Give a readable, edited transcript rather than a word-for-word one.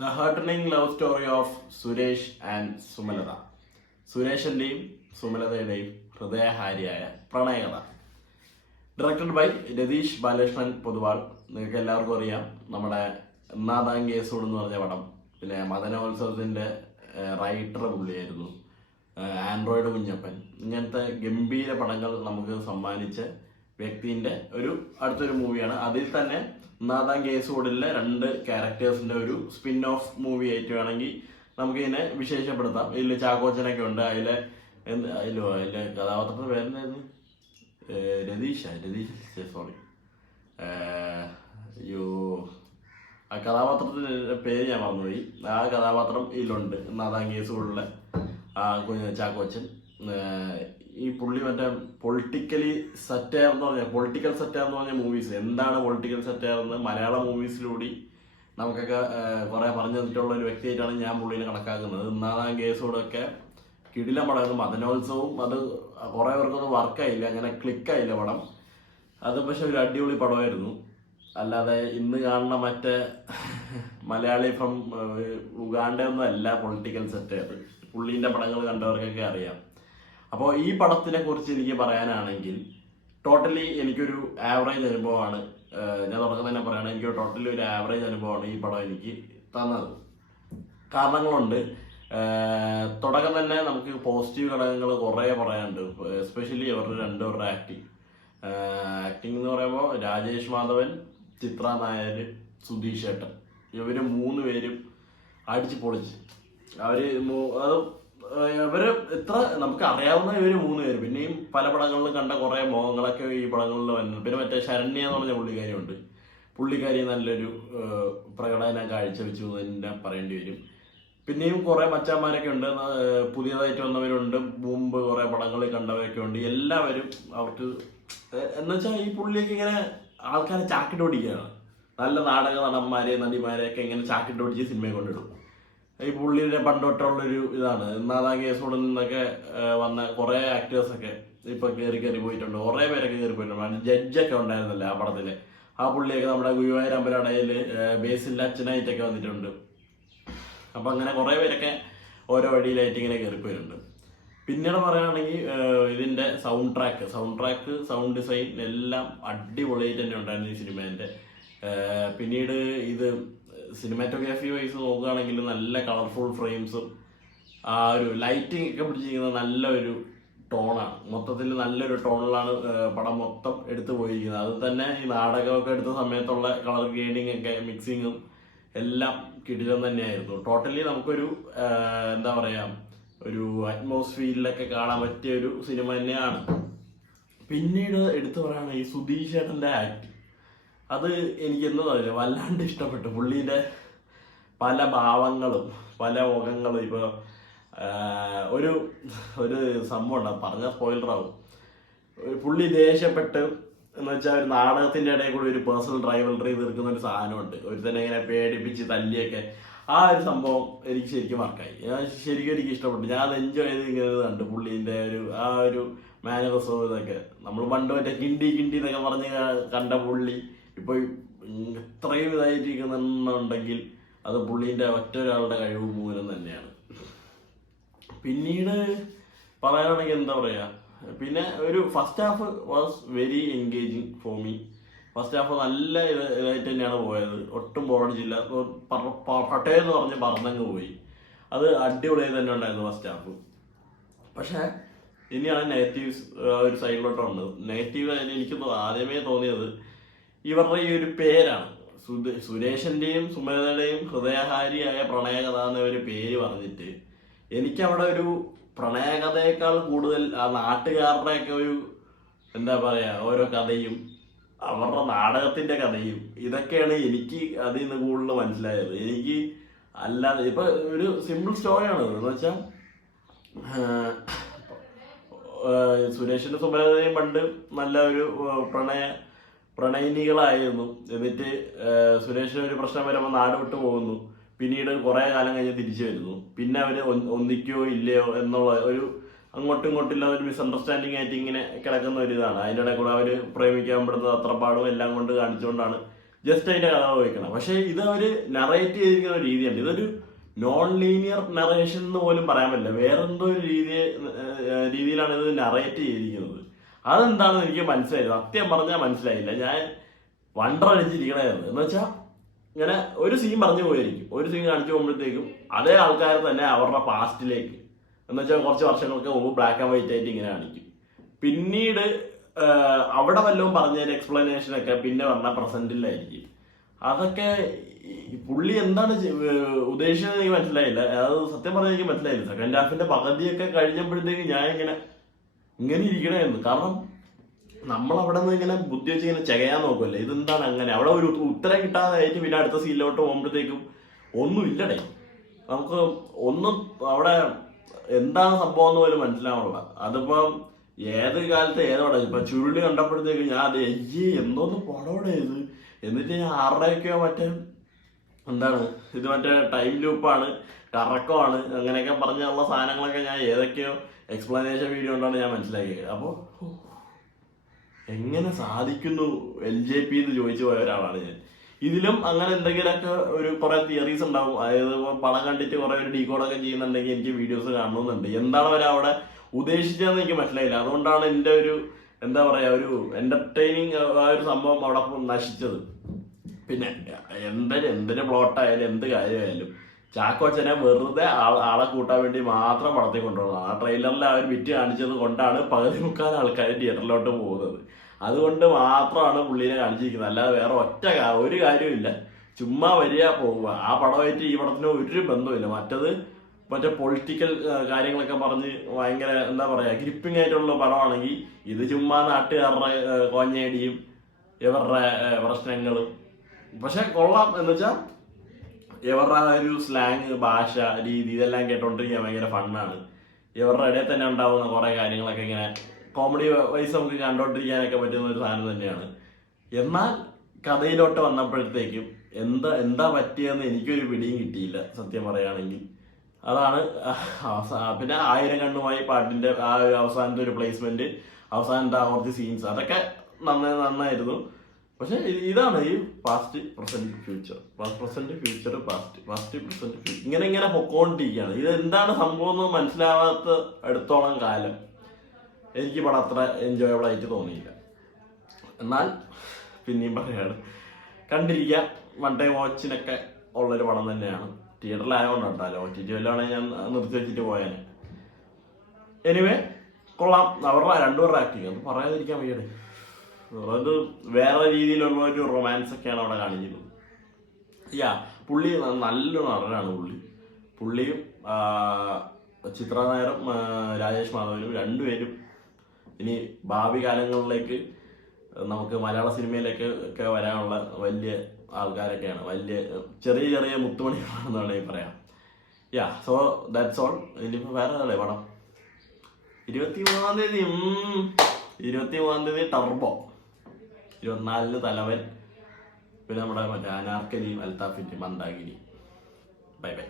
The heartening love story of Suresh and Sumalatha. സുരേഷിൻ്റെയും സുമലതയുടെയും ഹൃദയഹാരിയായ പ്രണയകഥ. Directed by Ratheesh Balakrishnan Poduval. നിങ്ങൾക്ക് എല്ലാവർക്കും അറിയാം, നമ്മുടെ എന്നാതാം കേസോട് എന്ന് പറഞ്ഞ പടം, പിന്നെ മദനോത്സവത്തിൻ്റെ റൈറ്റർ പുള്ളിയായിരുന്നു. ആൻഡ്രോയിഡ് കുഞ്ഞപ്പൻ, ഇങ്ങനത്തെ ഗംഭീര പടങ്ങൾ നമുക്ക് സമ്മാനിച്ച വ്യക്തിൻ്റെ അടുത്തൊരു മൂവിയാണ്. അതിൽ തന്നെ ഒന്നാതാം കേസോടിലെ 2 ക്യാരക്ടേഴ്സിൻ്റെ ഒരു സ്പിൻ ഓഫ് മൂവി ആയിട്ട് വേണമെങ്കിൽ നമുക്ക് ഇതിനെ വിശേഷപ്പെടുത്താം. ഇതിൽ ചാക്കോച്ചനൊക്കെ ഉണ്ട്. അതിലെ കഥാപാത്രത്തിൻ്റെ പേരെന്തായിരുന്നു? രതീഷ് സോറി, അയ്യോ, ആ കഥാപാത്രത്തിൻ്റെ പേര് ഞാൻ മറന്നുപോയി. ആ കഥാപാത്രം ഇതിലുണ്ട്. ഒന്നാതാം കേസുകളിലെ ചാക്കോച്ചൻ. ഈ പുള്ളി മറ്റേ പൊളിറ്റിക്കൽ സറ്റയർ എന്ന് പറഞ്ഞ മൂവീസ്, എന്താണ് പൊളിറ്റിക്കൽ സറ്റയർ എന്ന് മലയാള മൂവീസിലൂടെ നമുക്കൊക്കെ കുറെ പറഞ്ഞു തന്നിട്ടുള്ള ഒരു വ്യക്തിയായിട്ടാണ് ഞാൻ പുള്ളിനെ കണക്കാക്കുന്നത്. ഒന്നാതാം കേസോടൊക്കെ കിടിലം പടമായിരുന്നു. മദനോത്സവവും അത് കുറെ പേർക്കൊന്നും വർക്കായില്ല, അങ്ങനെ ക്ലിക്കായില്ല പടം. അത് പക്ഷെ ഒരു അടിപൊളി പടമായിരുന്നു. അല്ലാതെ ഇന്ന് കാണുന്ന മറ്റേ മലയാളി ഫ്രം ഉഗാണ്ട ഒന്നും അല്ല പൊളിറ്റിക്കൽ സറ്റയർ. പുള്ളീൻ്റെ പടങ്ങൾ കണ്ടവർക്കൊക്കെ അറിയാം. അപ്പോൾ ഈ പടത്തിനെ കുറിച്ച് എനിക്ക് പറയാനാണെങ്കിൽ ടോട്ടലി എനിക്കൊരു ആവറേജ് അനുഭവമാണ്. ഞാൻ തുടക്കം തന്നെ പറയുകയാണ്, എനിക്കൊരു ടോട്ടലി ഒരു ആവറേജ് അനുഭവമാണ് ഈ പടം എനിക്ക് തന്നത്. കാരണങ്ങളുണ്ട്. തുടക്കം തന്നെ നമുക്ക് പോസിറ്റീവ് ഘടകങ്ങൾ കുറേ പറയാനുണ്ട്. എസ്പെഷ്യലി അവരുടെ രണ്ടുപേരുടെ ആക്ടിങ് എന്ന് പറയുമ്പോൾ രാജേഷ് മാധവൻ, ചിത്ര നായർ, സുധീഷ് ഏട്ടൻ, ഇവർ 3 പേരും അടിച്ച് പൊളിച്ച്. ഇവര് എത്ര നമുക്ക് അറിയാവുന്ന ഇവര് 3 പേര്. പിന്നെയും പല പടങ്ങളിലും കണ്ട കുറെ മോഹങ്ങളൊക്കെ ഈ പടങ്ങളിൽ വരുന്നുണ്ട്. പിന്നെ മറ്റേ ശരണ്യ എന്ന് പറഞ്ഞ പുള്ളിക്കാരിയുണ്ട്. പുള്ളിക്കാരി നല്ലൊരു പ്രകടനം കാഴ്ചവെച്ചു തന്നെ പറയേണ്ടി വരും. പിന്നെയും കുറെ മച്ചാന്മാരൊക്കെ ഉണ്ട്, പുതിയതായിട്ട് വന്നവരുണ്ട്, മുമ്പ് കുറെ പടങ്ങളിൽ കണ്ടവരൊക്കെ ഉണ്ട്. എല്ലാവരും അവർക്ക് എന്നുവെച്ചാൽ ഈ പുള്ളിയൊക്കെ ഇങ്ങനെ ആൾക്കാരെ ചാക്കിട്ട് ഓടിക്കുകയാണ്. നല്ല നാടക നടന്മാരെ നടിമാരെയൊക്കെ ഇങ്ങനെ ചാക്കിട്ട് ഓടിച്ച് സിനിമയെ കൊണ്ടിടും. ഈ പുള്ളിയുടെ പണ്ടൊട്ടുള്ളൊരു ഇതാണ്. ഒന്നാതാം കേസോട് നിന്നൊക്കെ വന്ന കുറേ ആക്ടേഴ്സൊക്കെ ഇപ്പൊ കയറി പോയിട്ടുണ്ട്. കുറേ പേരൊക്കെ കയറി പോയിട്ടുണ്ട്. ജഡ്ജൊക്കെ ഉണ്ടായിരുന്നല്ലേ ആ പടത്തില്. ആ പുള്ളിയൊക്കെ നമ്മുടെ ഗുരുവായൂർ അമ്പലടയിൽ ബേസിൽ അച്ഛനായിട്ടൊക്കെ വന്നിട്ടുണ്ട്. അപ്പൊ അങ്ങനെ കുറേ പേരൊക്കെ ഓരോ വഴിയിലായിട്ട് ഇങ്ങനെ കയറിപ്പോയിട്ടുണ്ട്. പിന്നീട് പറയുകയാണെങ്കിൽ ഇതിന്റെ സൗണ്ട് ട്രാക്ക്, സൗണ്ട് ഡിസൈൻ എല്ലാം അടിപൊളിയായിട്ട് തന്നെ ഉണ്ടായിരുന്നു ഈ സിനിമേന്റെ. പിന്നീട് ഇത് സിനിമാറ്റോഗ്രാഫി വൈസ് നോക്കുകയാണെങ്കിൽ നല്ല കളർഫുൾ ഫ്രെയിംസും ആ ഒരു ലൈറ്റിംഗ് ഒക്കെ പിടിച്ചിരിക്കുന്ന നല്ലൊരു ടോണാണ്. മൊത്തത്തിൽ നല്ലൊരു ടോണിലാണ് പടം മൊത്തം എടുത്തു പോയിരിക്കുന്നത്. അത് തന്നെ ഈ നാടകമൊക്കെ എടുത്ത സമയത്തുള്ള കളർ ഗ്രേഡിങ് ഒക്കെ മിക്സിങ്ങും എല്ലാം കിടിലം തന്നെയായിരുന്നു. ടോട്ടലി നമുക്കൊരു എന്താ പറയാ, ഒരു അറ്റ്മോസ്ഫിയറിലൊക്കെ കാണാൻ പറ്റിയ ഒരു സിനിമ തന്നെയാണ്. പിന്നീട് എടുത്തു പറയുകയാണെങ്കിൽ ഈ സുധീഷ് ചേട്ടൻ്റെ ആക്ട്, അത് എനിക്ക് എന്താ പറയുക, വല്ലാണ്ട് ഇഷ്ടപ്പെട്ടു. പുള്ളീൻ്റെ പല ഭാവങ്ങളും പല മുഖങ്ങളും. ഇപ്പോൾ ഒരു സംഭവം ഉണ്ടാകും, പറഞ്ഞാൽ സ്പോയിലറാവും. പുള്ളി ദേഷ്യപ്പെട്ട് എന്ന് വെച്ചാൽ ഒരു നാടകത്തിൻ്റെ ഇടയിൽ കൂടി ഒരു പേഴ്സണൽ റൈവൽറി തീർക്കുന്ന ഒരു സാധനമുണ്ട്. ഒരു തന്നെ ഇങ്ങനെ പേടിപ്പിച്ച് തല്ലിയൊക്കെ ആ ഒരു സംഭവം എനിക്ക് ശരിക്കും വർക്കായി. എനിക്ക് ഇഷ്ടപ്പെട്ടു. ഞാൻ അത് എൻജോയ് ചെയ്ത് ഇങ്ങനെ കണ്ടു. പുള്ളീൻ്റെ ആ ഒരു മാനറിസവും ഇതൊക്കെ നമ്മൾ പണ്ട് മറ്റേ കിണ്ടി എന്നൊക്കെ പറഞ്ഞ് കണ്ട പുള്ളി ഇപ്പൊ ഇത്രയും ഇതായിട്ടിരിക്കുന്നുണ്ടെങ്കിൽ അത് പുള്ളീൻ്റെ ഒറ്റൊരാളുടെ കഴിവ് മൂലം തന്നെയാണ്. പിന്നീട് പറയുകയാണെങ്കിൽ എന്താ പറയാ, പിന്നെ ഒരു first half was very engaging for me. First half നല്ല ഇതായിട്ട് തന്നെയാണ് പോയത്. ഒട്ടും ബോറടിച്ചില്ല. പട്ടേന്ന് പറഞ്ഞ് പറഞ്ഞങ്ങ് പോയി. അത് അടിപൊളിയായി തന്നെ ഉണ്ടായിരുന്നു ഫസ്റ്റ് ഹാഫ്. പക്ഷെ ഇനിയാണ് നെഗറ്റീവ്സ് ഒരു സൈഡിലോട്ട് വന്നത്. നെഗറ്റീവ് എനിക്ക് ആദ്യമേ തോന്നിയത് ഇവരുടെ ഈ ഒരു പേരാണ്. സുരേഷിന്റെയും സുമലതയുടെയും ഹൃദയഹാരിയായ പ്രണയകഥ എന്ന ഒരു പേര് പറഞ്ഞിട്ട് എനിക്കവിടെ ഒരു പ്രണയകഥയേക്കാൾ കൂടുതൽ ആ നാട്ടുകാരുടെയൊക്കെ ഒരു എന്താ പറയാ ഓരോ കഥയും അവരുടെ നാടകത്തിന്റെ കഥയും ഇതൊക്കെയാണ് എനിക്ക് അതിൽ നിന്ന് കൂടുതൽ മനസ്സിലായത്. എനിക്ക് അല്ലാതെ ഇപ്പൊ ഒരു സിമ്പിൾ സ്റ്റോറിയാണ് എന്ന് വെച്ചാൽ സുരേഷിന്റെ സുമലതയും പണ്ട് നല്ല ഒരു പ്രണയിനികളായിരുന്നു. എന്നിട്ട് സുരേഷിന് ഒരു പ്രശ്നം വരുമ്പോൾ നാട് വിട്ടു പോകുന്നു. പിന്നീട് കുറെ കാലം കഴിഞ്ഞ് തിരിച്ചു വരുന്നു. പിന്നെ അവര് ഒന്നിക്കോ ഇല്ലയോ എന്നുള്ള ഒരു അങ്ങോട്ടും ഇല്ലാതെ ഒരു മിസ്അണ്ടർസ്റ്റാൻഡിങ് ആയിട്ട് ഇങ്ങനെ കിടക്കുന്ന ഒരു ഇതാണ്. അതിൻ്റെ ഇടയിൽ കൂടെ അവര് പ്രേമിക്കാൻ പെടുന്നത് അത്രപ്പാടും എല്ലാം കൊണ്ട് കാണിച്ചുകൊണ്ടാണ് ജസ്റ്റ് അതിന്റെ കഥ വയ്ക്കണം. പക്ഷെ ഇത് അവര് നറേറ്റ് ചെയ്തിരിക്കുന്ന ഒരു രീതിയുണ്ട്. ഇതൊരു നോൺ ലീനിയർ നറേഷൻ എന്ന് പോലും പറയാൻ പറ്റില്ല. വേറെന്തോ ഒരു രീതിയിലാണ് ഇത് നറേറ്റ് ചെയ്തിരിക്കുന്നത്. അതെന്താണെന്ന് എനിക്ക് മനസ്സിലായില്ല. സത്യം പറഞ്ഞാൽ മനസ്സിലായില്ല. ഞാൻ വണ്ടറടിച്ചിരിക്കണായിരുന്നു. എന്ന് വെച്ചാൽ ഇങ്ങനെ ഒരു സീൻ പറഞ്ഞു പോയിരിക്കും, ഒരു സീൻ കാണിച്ചു പോകുമ്പോഴത്തേക്കും അതേ ആൾക്കാർ തന്നെ അവരുടെ പാസ്റ്റിലേക്ക്, എന്ന് വെച്ചാൽ കുറച്ച് വർഷങ്ങൾക്ക് മുമ്പ് ബ്ലാക്ക് ആൻഡ് വൈറ്റ് ആയിട്ട് ഇങ്ങനെ കാണിക്കും. പിന്നീട് അവിടെ വല്ലതും പറഞ്ഞതിന്റെ എക്സ്പ്ലനേഷൻ ഒക്കെ പിന്നെ പറഞ്ഞ പ്രസന്റിലായിരിക്കും. അതൊക്കെ പുള്ളി എന്താണ് ഉദ്ദേശിച്ചത് എനിക്ക് മനസ്സിലായില്ല. അത് സത്യം പറഞ്ഞാൽ എനിക്ക് മനസ്സിലായില്ല. സെക്കൻഡ് ഹാഫിന്റെ പകുതിയൊക്കെ കഴിഞ്ഞപ്പോഴത്തേക്ക് ഞാൻ ഇങ്ങനെ ഇരിക്കണമായിരുന്നു. കാരണം നമ്മളവിടെ നിന്ന് ഇങ്ങനെ ബുദ്ധി വെച്ച് ഇങ്ങനെ ചെയ്യാൻ നോക്കുമല്ലേ, ഇതെന്താണ് അങ്ങനെ, അവിടെ ഒരു ഉത്തരം കിട്ടാതായിട്ട് പിന്നെ അടുത്ത സീനിലോട്ട് പോകുമ്പോഴത്തേക്കും ഒന്നും ഇല്ലടേ. നമുക്ക് ഒന്നും അവിടെ എന്താണ് സംഭവം എന്ന് പോലും മനസ്സിലാവുള്ള. അതിപ്പം ഏത് കാലത്ത് ഏതോടെ ഇപ്പൊ ചുരുളി കണ്ടപ്പോഴത്തേക്ക് ഞാൻ അത് എന്തോന്ന് പടോടെ ഇത്, എന്നിട്ട് ഞാൻ 6:30 മറ്റേ എന്താണ് ഇത് മറ്റേ ടൈം ലൂപ്പാണ്, കറക്കമാണ്, അങ്ങനെയൊക്കെ പറഞ്ഞുള്ള സാധനങ്ങളൊക്കെ ഞാൻ ഏതൊക്കെയോ എക്സ്പ്ലനേഷൻ വീഡിയോ കൊണ്ടാണ് ഞാൻ മനസ്സിലാക്കിയത്. അപ്പോൾ എങ്ങനെ സാധിക്കുന്നു LJP എന്ന് ചോദിച്ചു പോയ ഒരാളാണ് ഞാൻ. ഇതിലും അങ്ങനെ എന്തെങ്കിലുമൊക്കെ ഒരു കുറെ തിയറീസ് ഉണ്ടാവും. അതായത് പടം കണ്ടിട്ട് കുറെ ഒരു ഡീകോഡൊക്കെ ചെയ്യുന്നുണ്ടെങ്കിൽ എനിക്ക് വീഡിയോസ് കാണണമെന്നുണ്ട്. എന്താണ് അവർ അവിടെ ഉദ്ദേശിച്ചതെന്ന് എനിക്ക് മനസ്സിലായില്ല. അതുകൊണ്ടാണ് എൻ്റെ ഒരു എന്താ പറയാ ഒരു എന്റർടൈനിങ് ആ ഒരു സംഭവം അവിടെ നശിച്ചത്. പിന്നെ എന്തൊരു പ്ലോട്ടായാലും എന്ത് കാര്യമായാലും ചാക്കോച്ചനെ വെറുതെ ആളെ കൂട്ടാൻ വേണ്ടി മാത്രം പടത്തിൽ കൊണ്ടുപോകുന്നത്. ആ ട്രെയിലറിൽ ആ ഒരു വിറ്റ് കാണിച്ചത് കൊണ്ടാണ് 15-മുക്കാൽ ആൾക്കാർ തിയേറ്ററിലോട്ട് പോകുന്നത്. അതുകൊണ്ട് മാത്രമാണ് പുള്ളിനെ കാണിച്ചിരിക്കുന്നത്. അല്ലാതെ വേറെ ഒരു കാര്യമില്ല. ചുമ്മാ വരിക പോവുക. ആ പടമായിട്ട് ഈ പടത്തിന് ഒരു ബന്ധമില്ല. മറ്റേ പൊളിറ്റിക്കൽ കാര്യങ്ങളൊക്കെ പറഞ്ഞ് ഭയങ്കര എന്താ പറയാ ഗ്രിപ്പിംഗ് ആയിട്ടുള്ള പടമാണെങ്കിൽ ഇത് ചുമ്മാ നാട്ടുകാരുടെ കോഞ്ഞേടിയും ഇവരുടെ പ്രശ്നങ്ങളും. പക്ഷെ കൊള്ളാം. എന്ന് വെച്ചാൽ ഇവരുടെ ഒരു സ്ലാങ്, ഭാഷ, രീതി ഇതെല്ലാം കേട്ടോണ്ടിരിക്കാൻ ഭയങ്കര ഫണ്ണാണ്. ഇവരുടെ ഇടയിൽ തന്നെ ഉണ്ടാവുന്ന കുറെ കാര്യങ്ങളൊക്കെ ഇങ്ങനെ കോമഡി വൈസ് നമുക്ക് കണ്ടോണ്ടിരിക്കാനൊക്കെ പറ്റുന്ന ഒരു സാധനം തന്നെയാണ്. എന്നാൽ കഥയിലോട്ട് വന്നപ്പോഴത്തേക്കും എന്താ പറ്റിയെന്ന് എനിക്കൊരു പിടിയും കിട്ടിയില്ല സത്യം പറയുകയാണെങ്കിൽ. അതാണ് പിന്നെ 1000 കണ്ണുമായി പാട്ടിന്റെ ആ ഒരു അവസാനത്തെ ഒരു പ്ലേസ്മെന്റ്, അവസാനത്തെ ആ കുറച്ച് സീൻസ്, അതൊക്കെ നന്നായിരുന്നു. പക്ഷെ ഇതാണ് ഈ past present future, present future past, past present future, ഇങ്ങനെ പൊക്കോണ്ടിരിക്കുകയാണ്. ഇത് എന്താണ് സംഭവം എന്ന് മനസ്സിലാവാത്ത അടുത്തോളം കാലം എനിക്ക് പടം അത്ര എൻജോയബിൾ ആയിട്ട് തോന്നിയില്ല. എന്നാൽ പിന്നെയും പറയാണ്, കണ്ടിരിക്കുക. വൺ ടൈം വാച്ചിനൊക്കെ ഉള്ളൊരു പടം തന്നെയാണ്. തിയേറ്ററിലായതുകൊണ്ടാണ്. OTT വല്ലതാണെങ്കിൽ ഞാൻ നിർത്തി വെച്ചിട്ട് പോയാൽ. എനിവേ കൊള്ളാം. അവരുടെ രണ്ടുപേരുടെ ആക്ടിങ് അത് പറയാതിരിക്കാൻ വയ്യടെ. അത് വേറെ രീതിയിലുള്ള ഒരു റൊമാൻസ് ഒക്കെയാണ് അവിടെ കാണിക്കുന്നത്. പുള്ളി നല്ലൊരു നടനാണ്. പുള്ളിയും ചിത്ര നായരും രാജേഷ് മാധവനും രണ്ടുപേരും ഇനി ഭാവി കാലങ്ങളിലേക്ക് നമുക്ക് മലയാള സിനിമയിലേക്ക് വരാനുള്ള വലിയ ആൾക്കാരൊക്കെയാണ്. ചെറിയ ചെറിയ മുത്തുമണികളാണെന്ന് വേണമെങ്കിൽ പറയാം. So that's all. ഇനിയിപ്പോൾ വേറെ ആളെ പടം 23-ാം തീയതി ടർബോ, 24-ന് തലവൻ, പിന്നെ നമ്മുടെ മറ്റേ അനാർക്കലിയും അൽത്താഫിന്റെയും മന്ദാഗിരി. Bye bye.